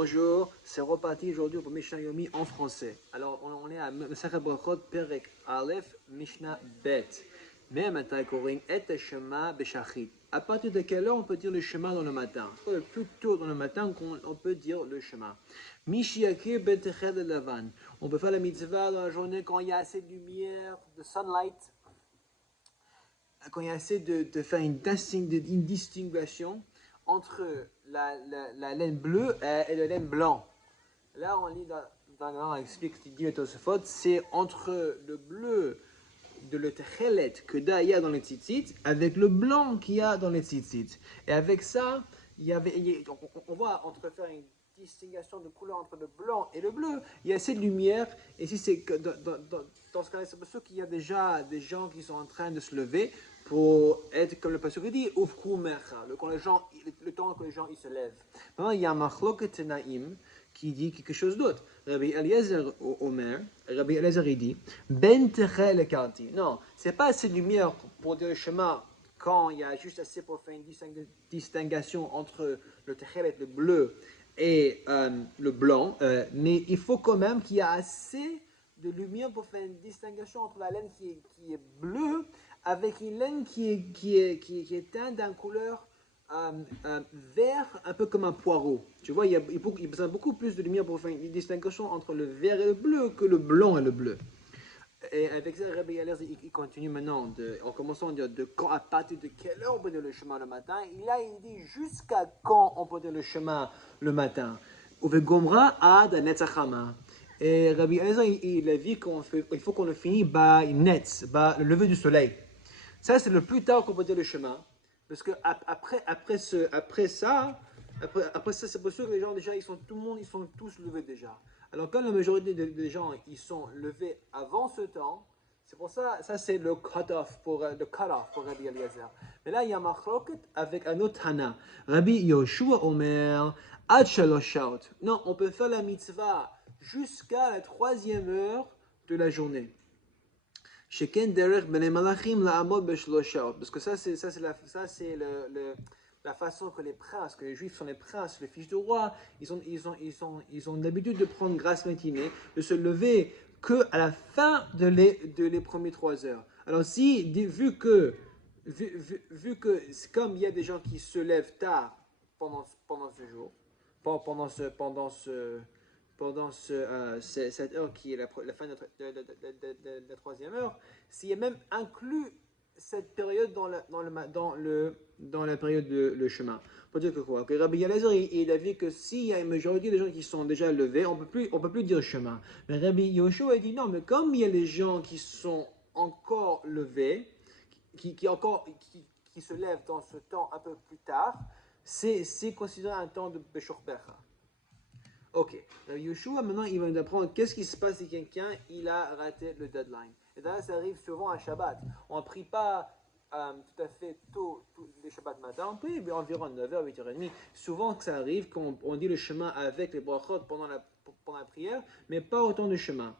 Bonjour, c'est reparti aujourd'hui pour Mishnah Yomi en français. Alors, on est à Masechet Brachot, Perek Aleph, Mishnah Bet. Mais maintenant, Koring et Shema Beshachit. À partir de quelle heure on peut dire le Shema dans le matin? Le plus tôt dans le matin qu'on peut dire le Shema. Mishiakir Betechel Lavan. On peut faire la mitzvah dans la journée quand il y a assez de lumière, de sunlight, quand il y a assez de faire une distinguation entre la laine bleue et la laine blanc. Là, on lit on explique ce qu'il dit le Tosafot, c'est entre le bleu de le techelet que il y a dans les tzitzit avec le blanc qu'il y a dans les tzitzit. Et avec ça, on va faire une distinction de couleur entre le blanc et le bleu. Il y a assez de lumière. Et si c'est que dans ce cas-là, c'est pour ça qu'il y a déjà des gens qui sont en train de se lever pour être comme le pasteur qui dit Ufku Mecha, le temps que les gens ils se lèvent. Maintenant, il y a Machloket Tenaim qui dit quelque chose d'autre. Rabbi Eliezer Omer, Rabbi Eliezer il dit Ben Techel Karti. Non, c'est pas assez de lumière pour dire le chemin quand il y a juste assez pour faire une distinction entre le Techel, le bleu, et le blanc, mais il faut quand même qu'il y ait assez de lumière pour faire une distinction entre la laine qui est bleue avec une laine qui est teinte d'une couleur vert, un peu comme un poireau. Tu vois, il y a besoin beaucoup plus de lumière pour faire une distinction entre le vert et le bleu que le blanc et le bleu. Et avec ça, Rabbi Eliezer, il continue maintenant, en commençant à dire à partir de quelle heure on peut dire le chemin le matin. Il dit jusqu'à quand on peut dire le chemin le matin. Uve Gomra ad Netzachama. Et Rabbi Eliezer, il a dit qu'il faut qu'on le finisse par Netz, par le lever du soleil. Ça, c'est le plus tard qu'on peut dire le chemin. Parce que après ça, c'est pour sûr que les gens déjà, ils sont tous levés déjà. Alors quand la majorité des gens, ils sont levés avant ce temps, c'est pour ça, c'est le cut-off pour Rabbi Eliezer. Mais là, il y a machloket avec un autre Hana. Rabbi Yoshua Omer, Ad Shalosh Shaot. Non, on peut faire la mitzvah jusqu'à la 3e heure de la journée. Sheken derech bnei malachim la'amod b'shloshah. Parce que ça c'est la façon que les juifs sont les princes, les fils du roi, ils ont l'habitude de prendre grâce matinée, de se lever que à la fin de les premières 3 heures. Alors vu que comme il y a des gens qui se lèvent tard pendant ce jour, cette heure qui est la fin de la 3e heure, s'il y a même inclus cette période dans la période de le chemin. Pour dire que quoi? Que Rabbi Eliezer, il a vu que s'il y a une majorité des gens qui sont déjà levés, on peut plus dire chemin. Mais Rabbi Yoshua a dit non, mais comme il y a les gens qui sont encore levés, qui se lèvent dans ce temps un peu plus tard, c'est considéré un temps de Beshor Becha. Ok, Yeshua maintenant il va nous apprendre qu'est-ce qui se passe si quelqu'un il a raté le deadline. Et d'ailleurs ça arrive souvent à Shabbat. On ne prie pas tout à fait tôt les Shabbat matin, on prie environ 9h, 8h30. Souvent que ça arrive quand on dit le chemin avec les brachot pendant la prière, mais pas autant de chemin.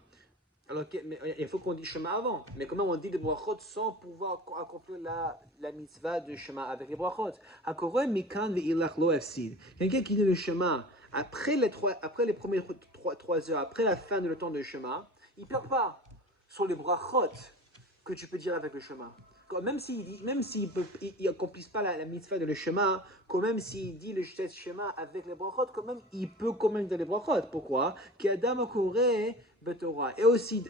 Alors mais il faut qu'on dise chemin avant, mais quand même on dit les brachot sans pouvoir accomplir la mitzvah de chemin avec les brachot. Quelqu'un qui dit le chemin après les premières 3 heures, après la fin de le temps de chemin, il ne perd pas sur les brachot que tu peux dire avec le chemin. Même s'il n'accomplisse pas la mitzvah de le chemin, quand même s'il dit le chemin avec les brachot, quand même il peut quand même dire les brachot. Pourquoi? Et aussi,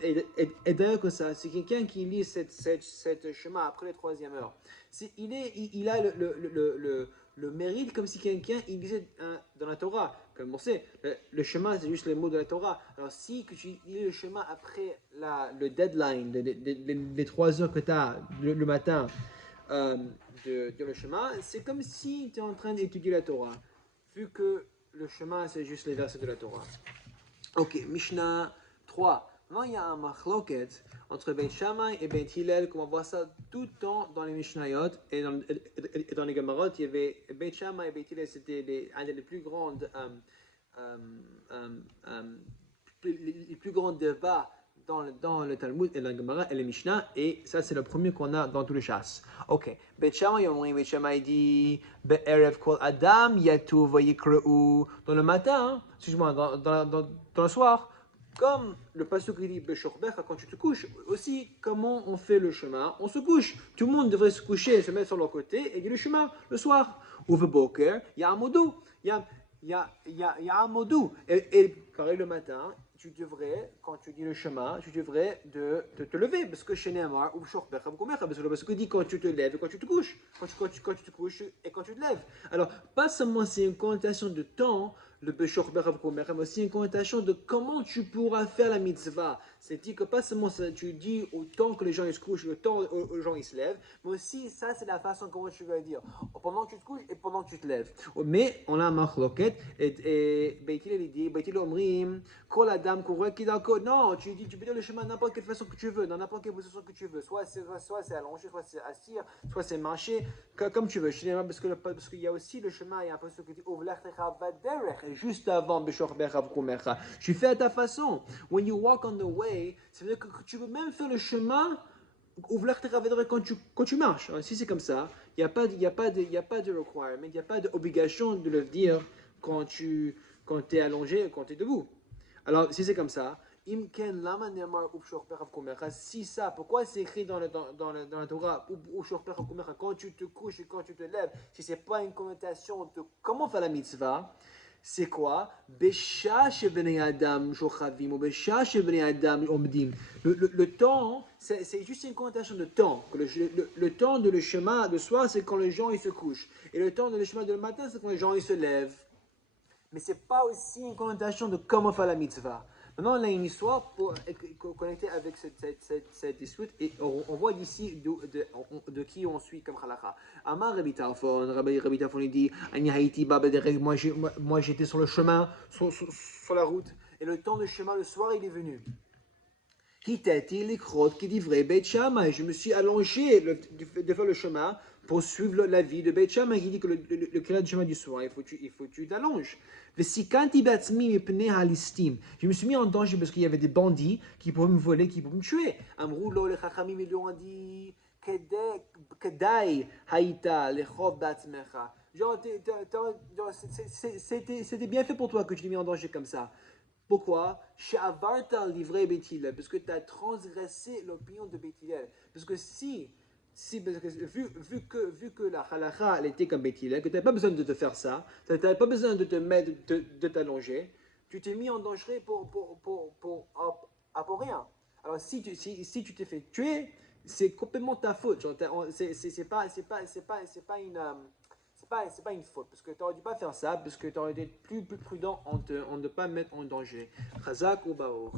et d'ailleurs que ça, c'est quelqu'un qui lit cette chemin après les 3e heure. Il a le mérite comme si quelqu'un il lisait dans la Torah. Comme on sait, le chemin c'est juste les mots de la Torah. Alors si que tu lis le chemin après le deadline, les 3 heures que tu as le matin de le chemin, c'est comme si tu es en train d'étudier la Torah. Vu que le chemin c'est juste les versets de la Torah. Ok, Mishnah 3. Maintenant, il y a un machloket entre Beit Shammai et Beit Hillel, comme on voit ça tout le temps dans les Mishnayot et dans les Gemarot. Il y avait Beit Shammai et Beit Hillel, c'était un des plus grandes les plus grands débats dans le Talmud et la Gemara et le Mishnah, et ça c'est le premier qu'on a dans tous les chasses. Ok. Beit Shammai, Beit Shammai dit Be'erev kol Adam yatuv vayikra'u. Dans le matin, excuse-moi, dans le soir, comme le pasuk dit Beshorbecha, quand tu te couches, aussi, comment on fait le chemin? On se couche. Tout le monde devrait se coucher et se mettre sur leur côté et dire le chemin le soir. Ou Boker, il y a un modou. Il y a un modou. Et pareil le matin, tu devrais, quand tu dis le chemin, tu devrais de te lever. Parce que chez Neymar, ou Shorbecha, parce que dit quand tu te lèves et quand tu te couches. Quand tu te couches et quand tu te lèves. Alors, pas seulement c'est une connotation de temps, le Beshor Berav Komer, mais aussi une connotation de comment tu pourras faire la mitzvah. C'est-à-dire que pas seulement ça, tu dis au temps que les gens ils se couchent, au temps où les gens ils se lèvent, mais aussi ça c'est la façon comment tu vas dire. Pendant que tu te couches et pendant que tu te lèves. Mais on a un machloket et Beitil il dit, Beitil Omrim, Kol Adam Kourek Kidako. Non, tu dis, tu peux dire le chemin de n'importe quelle façon que tu veux, dans n'importe quelle position que tu veux. Soit c'est allongé, soit c'est assis, soit c'est marché, comme tu veux. Parce qu'il y a aussi le chemin, il y a un peu ce que dit Ovlech Techa Vaderech. Juste avant tu fais à ta façon. When you walk on the way, ça veut dire que tu peux même faire le chemin quand tu marches. Si c'est comme ça, il n'y a pas de requirement, il n'y a pas d'obligation de le dire quand tu es allongé, quand tu es debout. Alors, si c'est comme ça, si ça, pourquoi c'est écrit dans la Torah, quand tu te couches et quand tu te lèves, si ce n'est pas une connotation de comment faire la mitzvah, c'est quoi? Le temps, c'est juste une connotation de temps. Le temps de le chemin de soir, c'est quand les gens ils se couchent. Et le temps de le chemin de le matin, c'est quand les gens ils se lèvent. Mais ce n'est pas aussi une connotation de comment faire la mitzvah. Maintenant, on a une histoire connectée avec cette dispute et on voit d'ici de qui on suit comme halakha. Amar Rabbi Tarfon, il dit moi j'étais sur le chemin, sur la route, et le temps de chemin le soir il est venu. Je me suis allongé de faire le chemin pour suivre la vie de Beit Shammai. Il dit que le créateur du chemin du soir, il faut que tu t'allonges. Je me suis mis en danger parce qu'il y avait des bandits qui pouvaient me voler, qui pouvaient me tuer. Les chachamim lui ont dit genre, c'était bien fait pour toi que tu t'es mis en danger comme ça. Pourquoi? Parce que tu as transgressé l'opinion de Beit Hillel. Parce que vu que la halakha elle était comme Beit Hillel, que tu n'avais pas besoin de te faire ça, tu n'avais pas besoin de te mettre, de t'allonger, tu t'es mis en danger pour rien. Alors si tu t'es fait tuer, c'est complètement ta faute. C'est pas une faute, parce que tu n'aurais dû pas faire ça, parce que tu aurais été plus prudent en ne pas mettre en danger. Chazak ou Baor.